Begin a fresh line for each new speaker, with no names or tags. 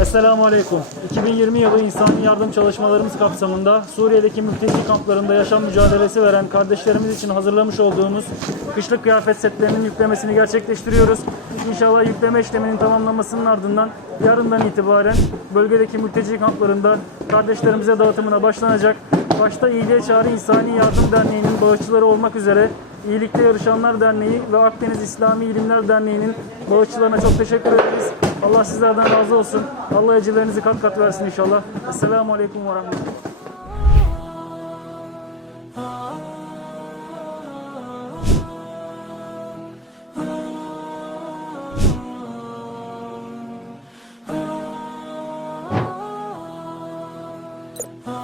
Esselamu Aleyküm. 2020 yılı insani yardım çalışmalarımız kapsamında Suriye'deki mülteci kamplarında yaşam mücadelesi veren kardeşlerimiz için hazırlamış olduğumuz kışlık kıyafet setlerinin yüklemesini gerçekleştiriyoruz. İnşallah yükleme işleminin tamamlanmasının ardından yarından itibaren bölgedeki mülteci kamplarında kardeşlerimize dağıtımına başlanacak. Başta İyiliğe Çağrı İnsani Yardım Derneği'nin bağışçıları olmak üzere İyilikte Yarışanlar Derneği ve Akdeniz İslami İlimler Derneği'nin bağışçılarına çok teşekkür ederiz. Allah sizlerden razı olsun. Allah ecirlerinizi kat kat versin inşallah. Esselamu Aleyküm ve Rahmetullah. Oh.